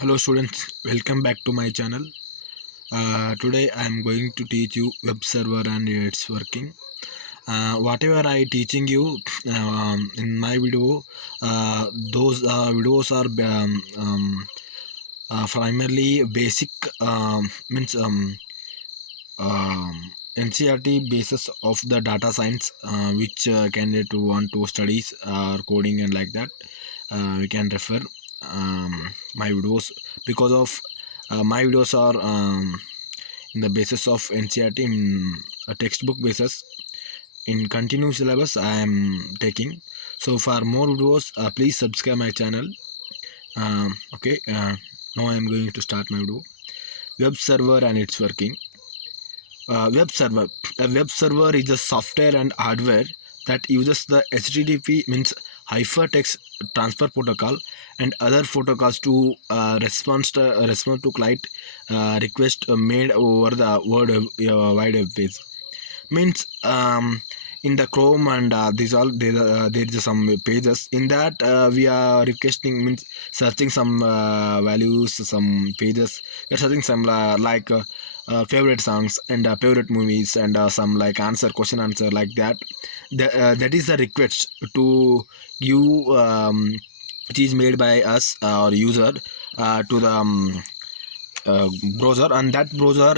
Hello students, welcome back to my channel. Today I am going to teach you web server and its working. Whatever I teaching you in my video, those videos are primarily basic means NCRT basis of the data science which candidate want to studies coding and like that. We can refer my videos because of my videos are in the basis of NCRT in a textbook basis in continuous syllabus I am taking. So for more videos, please subscribe my channel. Okay, now I am going to start my video. Web server and its working. Web server. A web server is a software and hardware that uses the HTTP means hypertext transfer protocol and other protocols to respond to client request made over the wide web page. Means in the Chrome and these all there is some pages in that we are requesting means searching some values, some pages. We are searching some favorite songs and favorite movies and some like question answer like that. That is the request to give which is made by us or user to the browser, and that browser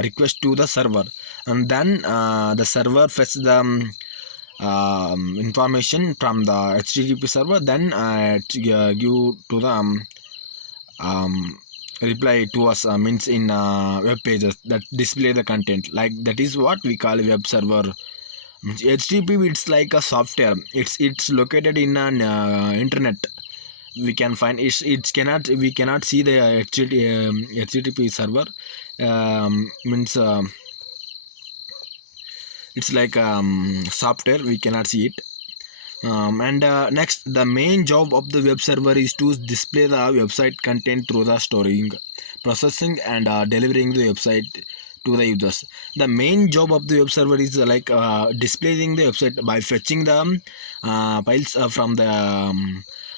request to the server, and then the server fetch the information from the HTTP server, then give to the reply to us means in web pages that display the content, like that is what we call web server. HTTP, it's like a software, it's located in an internet. We can find it cannot, we cannot see the HTTP server. Means it's like software, we cannot see it. And next, the main job of the web server is to display the website content through the storing, processing, and delivering the website to the users. The main job of the web server is displaying the website by fetching the files from the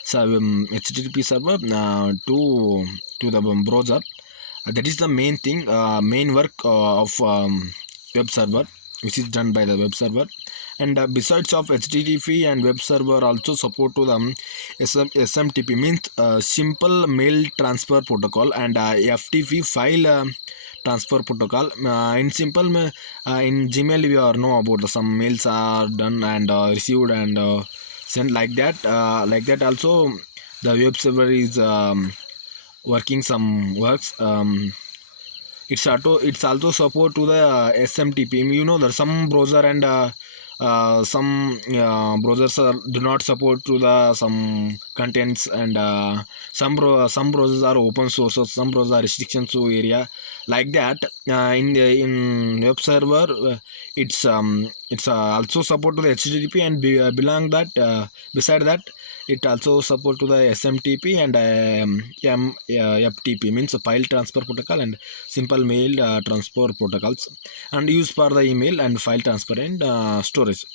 HTTP server to the browser. That is the main thing, main work of web server, which is done by the web server. And besides of HTTP and web server also support to the SMTP means simple mail transfer protocol, and FTP file transfer protocol. In simple in Gmail we are know about some mails are done and received and sent like that. Like that also the web server is working some works. It's also support to the SMTP. You know that some browser and some browsers do not support to the some contents, and some browsers are open source, so some browsers are restrictions to area like that. In web server, it's also support to the HTTP, and belong that beside that it also support to the SMTP and FTP means file transfer protocol and simple mail transfer protocols, and used for the email and file transfer and storage.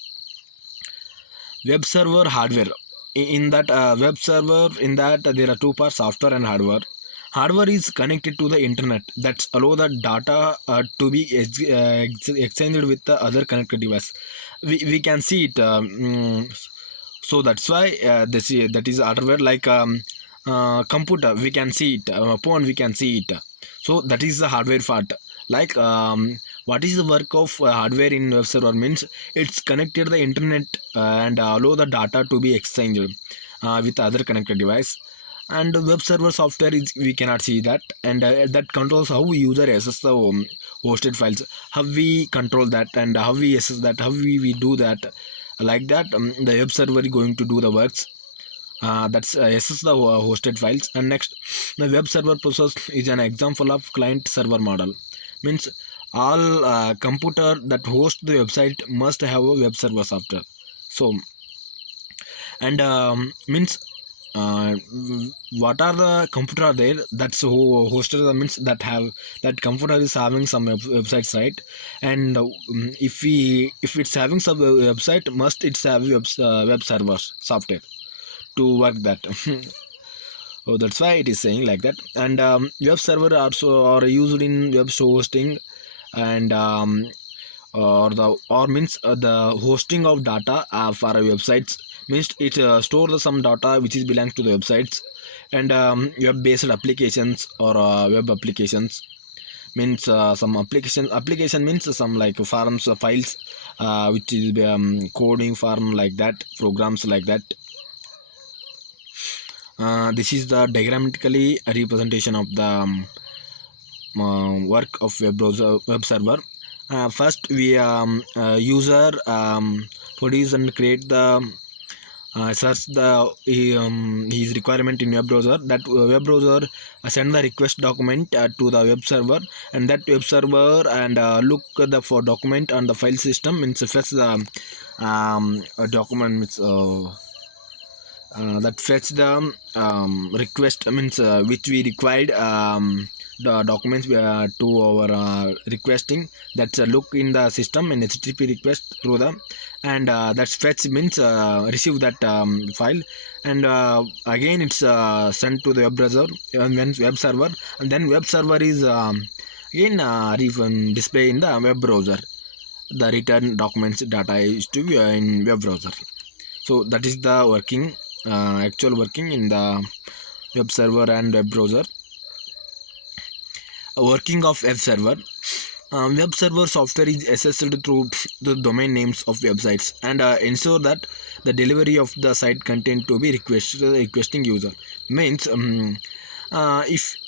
Web server hardware. In that web server, in that there are two parts, software and hardware. Hardware is connected to the internet that allow the data to be exchanged with the other connected device. We can see it. So that's why that is hardware, like computer we can see it, phone we can see it. So that is the hardware part. Like what is the work of hardware in web server means it's connected the internet and allow the data to be exchanged with other connected device. And web server software is, we cannot see that, and that controls how user access the hosted files, how we control that and how we access that, how we do that. Like that the web server is going to do the works. That's access the hosted files. And next, the web server process is an example of client server model. Means all computer that host the website must have a web server software. So, and means uh, what are the computer there that's hosted, means that have that computer is having some websites, right? And if it's having some website, must it's have web server software to work that. So that's why it is saying like that. And web server also are used in web hosting, and or the or means the hosting of data for websites, means it store some data which is belongs to the websites. And web based applications or web applications means some application means some like forms files which is coding form like that, programs like that. This is the diagrammatically representation of the work of web browser, web server. First we user produce and create the search the his requirement in web browser. That web browser send the request document to the web server, and that web server and look the for document on the file system, means fetch the document, means that fetch the request, means which we required the documents to our requesting. That's look in the system in HTTP request through the, and that's fetch means receive that file, and again it's sent to the web browser and then web server, and then web server is again display in the web browser. The return documents data is to be in web browser. So that is the working, actual working in the web server and web browser. Working of web server. Web server software is assessed through the domain names of websites, and ensure that the delivery of the site content to be requested to the requesting user. Means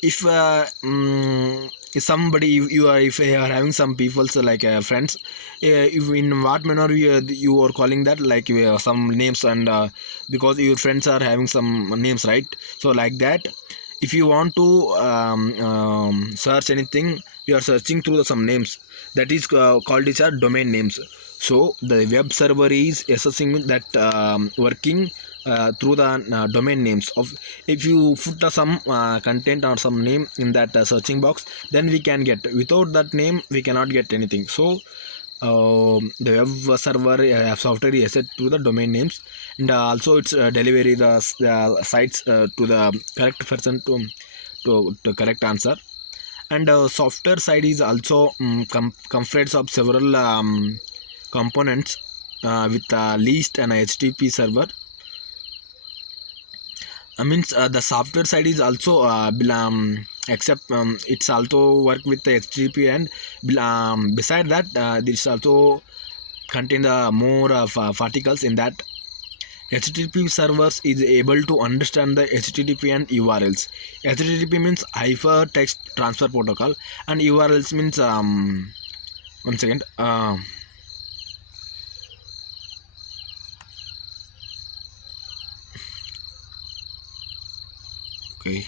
if somebody, if you are having some people, so like friends, if in what manner you are calling that, like some names, and because your friends are having some names, right? So like that, if you want to search anything, you are searching through some names, that is called as domain names. So the web server is assessing that working through the domain names of, if you put some content or some name in that searching box, then we can get. Without that name we cannot get anything. So the web server software is set to the domain names, and also it's delivery the sites to the correct person to correct answer. And software side is also comprises of several components with least and HTTP server. Means the software side is also except it's also work with the HTTP, and beside that this also contain the more of particles in that. HTTP servers is able to understand the HTTP and URLs. HTTP means hypertext transfer protocol, and URLs means one second. Okay,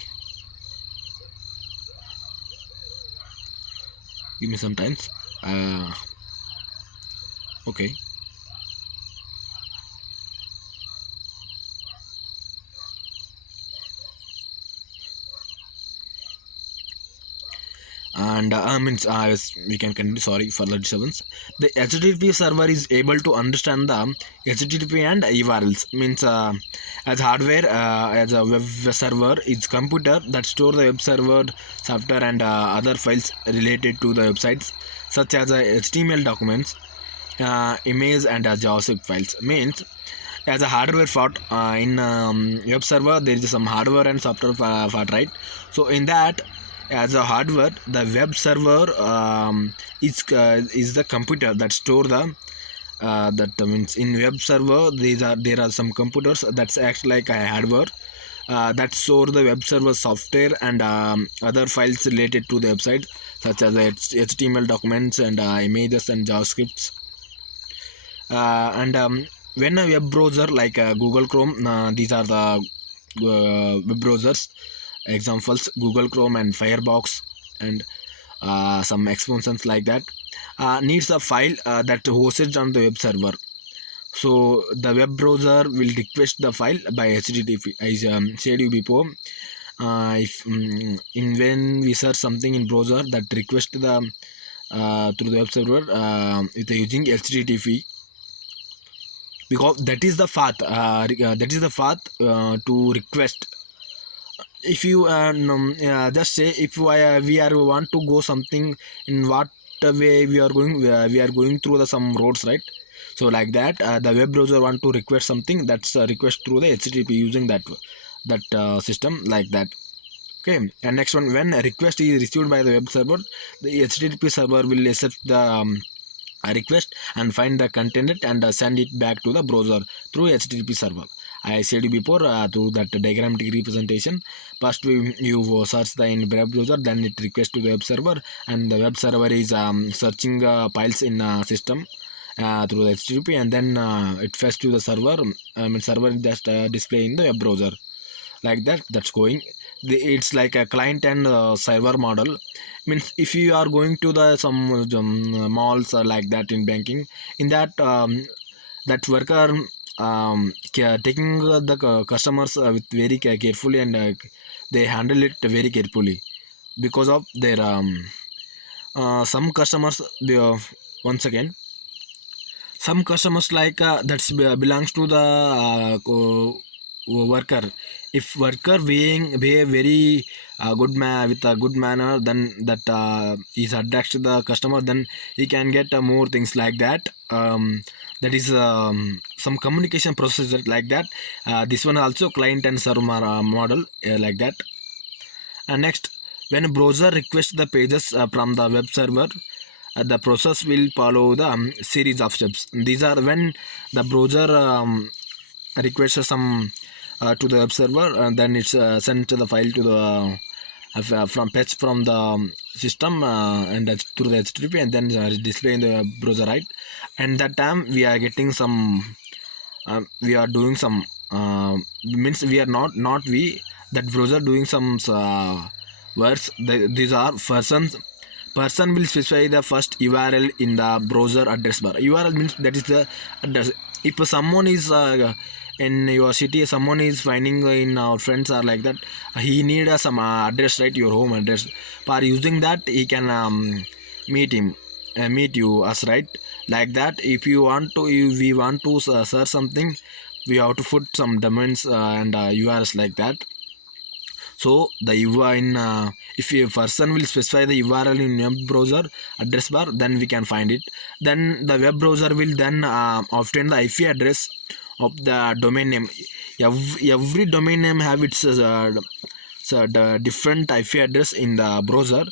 give me some time. Okay. And means we can continue. Sorry for the disturbance. The HTTP server is able to understand the HTTP and URLs. Means as hardware, as a web server is computer that store the web server software and other files related to the websites, such as HTML documents, image, and JavaScript files. Means as a hardware part in web server, there is some hardware and software part, right? So in that, as a hardware, the web server is the computer that store the that means in web server there are some computers that act like a hardware that store the web server software and other files related to the website, such as HTML documents and images and JavaScripts. And when a web browser like Google Chrome, these are the web browsers examples, Google Chrome and Firefox, and some extensions like that, needs a file that hosted on the web server. So the web browser will request the file by HTTP. As said you before, if in when we search something in browser, that request the through the web server with using HTTP, because that is the path to request. if you just say if we are want to go something in what way we are going through the some roads, right? So like that the web browser want to request something, that's a request through the HTTP using that system like that. Okay, and next one, when a request is received by the web server, the HTTP server will accept the a request and find the content and send it back to the browser through HTTP server. I said you before through that diagrammatic representation. First, you search the in web browser, then it requests to the web server, and the web server is searching files in system through the HTTP, and then it fetches to the server. Server just display in the web browser like that. That's going. It's like a client and server model. Means if you are going to the some malls or like that in banking, in that that worker taking the customers with very carefully, and they handle it very carefully because of their some customers they, once again some customers like that's belongs to the worker. If worker being behave very with a good manner, then that is attracts to the customer, then he can get more things like that. That is some communication process like that. This one also client and server model like that. And next, when a browser requests the pages from the web server, the process will follow the series of steps. These are when the browser requests some to the web server, and then it's sent to the file to the from fetch from the system and that's through the HTTP, and then display in the browser, right? And that time we are getting some we are doing some means we are not we, that browser doing some words. These are person will specify the first URL in the browser address bar. URL means that is the address. If someone is in your city, someone is finding in our friends are like that, he need some address, right? Your home address. For using that, he can meet you us, right? Like that. If you want to, if we want to search something, we have to put some domains and URLs like that. So the URL in if a person will specify the URL in web browser address bar, then we can find it. Then the web browser will then obtain the IP address of the domain name. Every domain name have its the different IP address in the browser.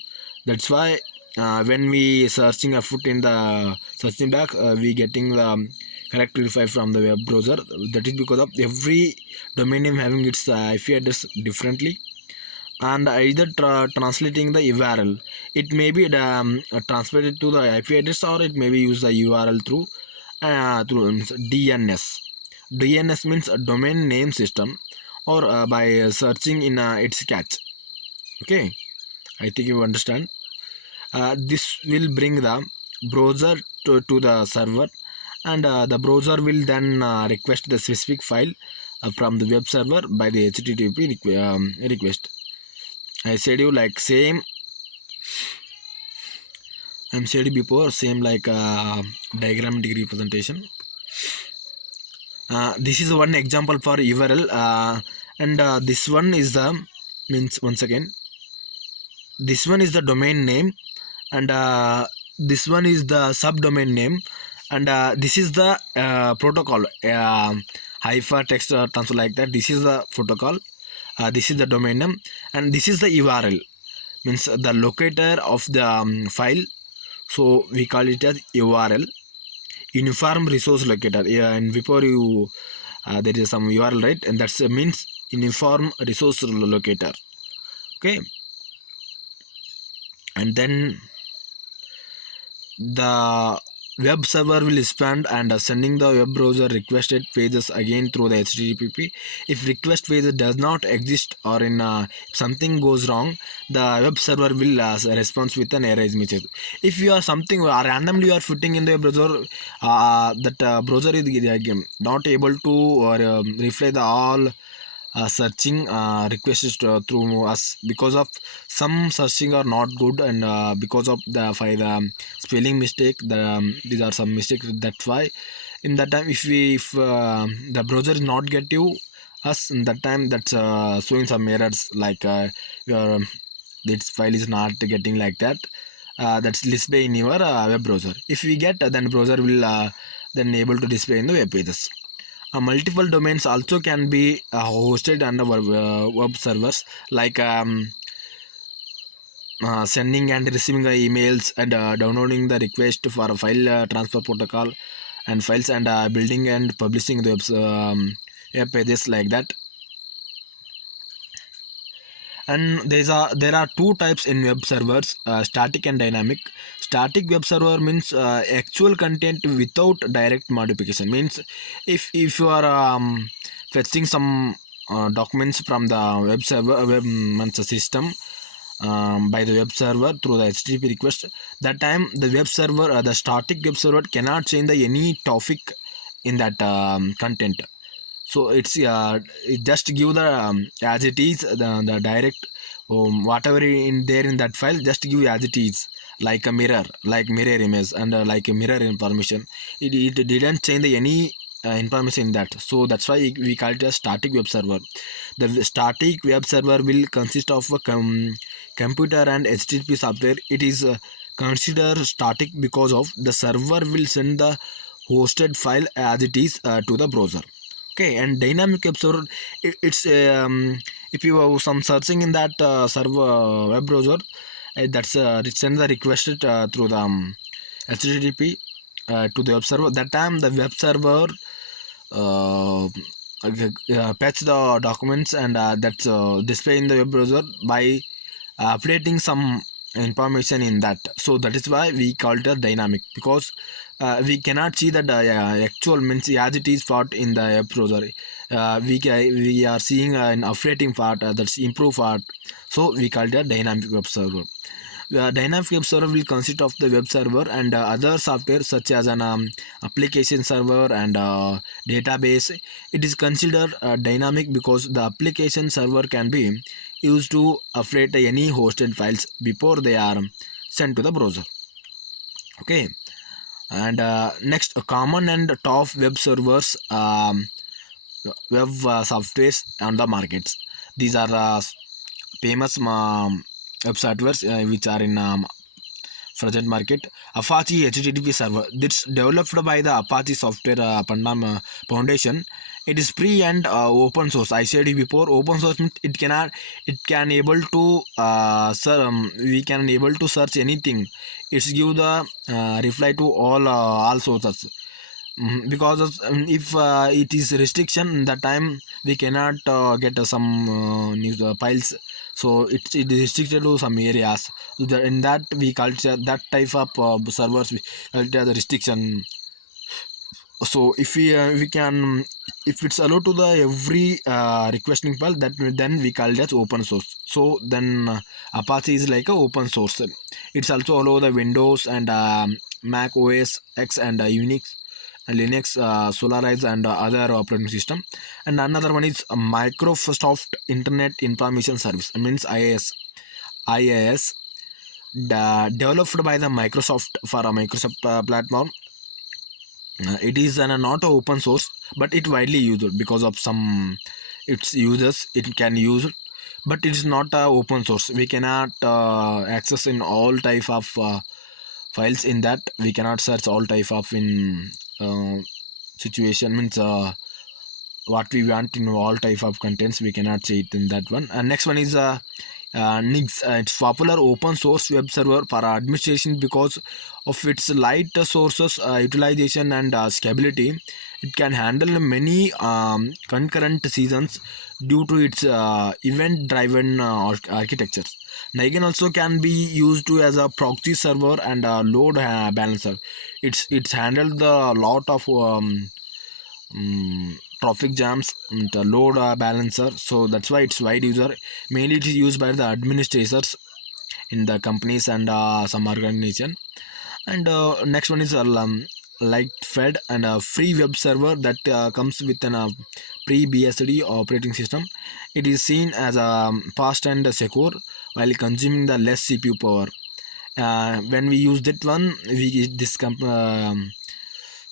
That's why when we searching a foot in the searching back, we getting the correct verify from the web browser. That is because of every domain name having its IP address differently, and either translating the URL. It may be translated to the IP address, or it may be use the URL through DNS. DNS means a domain name system, or by searching in its cache. Okay, I think you understand. This will bring the browser to the server, and the browser will then request the specific file from the web server by the HTTP request. I said you like same. I'm said before same like diagrammatic representation. This is one example for URL, and this one is the means once again. This one is the domain name, and this one is the subdomain name, and this is the protocol hypertext transfer like that. This is the protocol. This is the domain name, and this is the URL, means the locator of the file. So we call it as URL, uniform resource locator. Yeah, and before you there is some URL, right? And that's means uniform resource locator. Okay, and then the web server will expand and sending the web browser requested pages again through the HTTP. If request page does not exist, or in if something goes wrong, the web server will respond with an error message. If you are something randomly you are putting in the browser, that browser is not able to or reflect the all searching requests through us, because of some searching are not good, and because of the spelling mistake, these are some mistakes. That's why in that time if the browser is not get you, us in that time that's showing some errors like your this file is not getting like that. That's display in your web browser. If we get, then browser will then able to display in the web pages. Multiple domains also can be hosted under web servers, like sending and receiving emails, and downloading the request for a file transfer protocol and files, and building and publishing the web pages like that. And there are two types in web servers, static and dynamic. Static web server means actual content without direct modification. Means if you are fetching some documents from the web server system, by the web server through the HTTP request, that time the web server, the static web server cannot change the any topic in that content. So it just give the as it is, the direct whatever in there in that file, just give as it is, like a mirror, like mirror image, and like a mirror information. It didn't change the any information in that. So that's why we call it a static web server. The static web server will consist of a computer and HTTP software. It is considered static because of the server will send the hosted file as it is to the browser. Okay. And dynamic web server, it's if you have some searching in that server web browser, that's it send the request through the HTTP to the web server. That time the web server fetch the documents, and that's display in the web browser by updating some information in that. So that is why we call it a dynamic, because we cannot see the actual means as it is part in the web browser. We are seeing an updating part, that's improve part. So we call it a dynamic web server. Dynamic web server will consist of the web server and other software such as an application server and database. It is considered dynamic because the application server can be used to update any hosted files before they are sent to the browser. Okay. And next, common and top web servers, web softwares on the markets. These are famous web softwares which are in present market. Apache HTTP server, that's developed by the Apache Software Foundation. It is free and open source. I said before, open source means it can able to we can able to search anything. It's give the reply to all sources. Because of, if it is restriction, that time we cannot get some news files. So it is restricted to some areas. So in that we culture that type of servers, we culture the restriction. So if we can, if it's allowed to the every requesting file, that then we call it as open source. So then Apache is like a open source. It's also allow the Windows and Mac OS X and Unix, Linux, Solaris, and other operating system. And another one is Microsoft Internet Information Service, means IIS, developed by the Microsoft for a Microsoft platform. It is not a open source, but it widely used because of some its users. It can use, but it is not open source. We cannot access in all type of files in that. We cannot search all type of in situation, means what we want in all type of contents, we cannot see it in that one. And next one is NIGS. It's popular open source web server for administration because of its light sources utilization and scalability. It can handle many concurrent seasons due to its event driven architecture. NIGIN also can be used to as a proxy server and a load balancer. It's handled the lot of traffic jams, the load balancer. So that's why it's wide user. Mainly it is used by the administrators in the companies and some organization. And next one is Lightfed, and a free web server that comes with an pre-BSD operating system. It is seen as fast and secure while consuming the less CPU power. When we use that one, we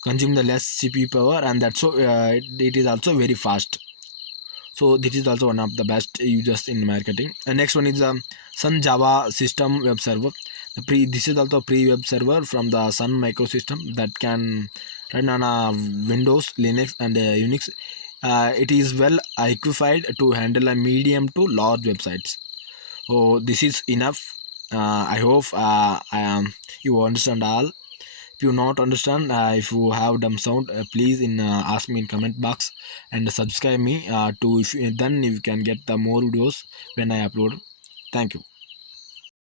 consume the less CPU power, and that's so it is also very fast. So this is also one of the best users in marketing. And next one is the Sun Java System Web Server. This is also a pre-web server from the Sun microsystem that can run on Windows, Linux, and Unix. It is well equipped to handle a medium to large websites. So this is enough. I hope you understand all. If you not understand, if you have dumb sound, please ask me in comment box, and subscribe me to, if you, then you can get the more videos when I upload. Thank you.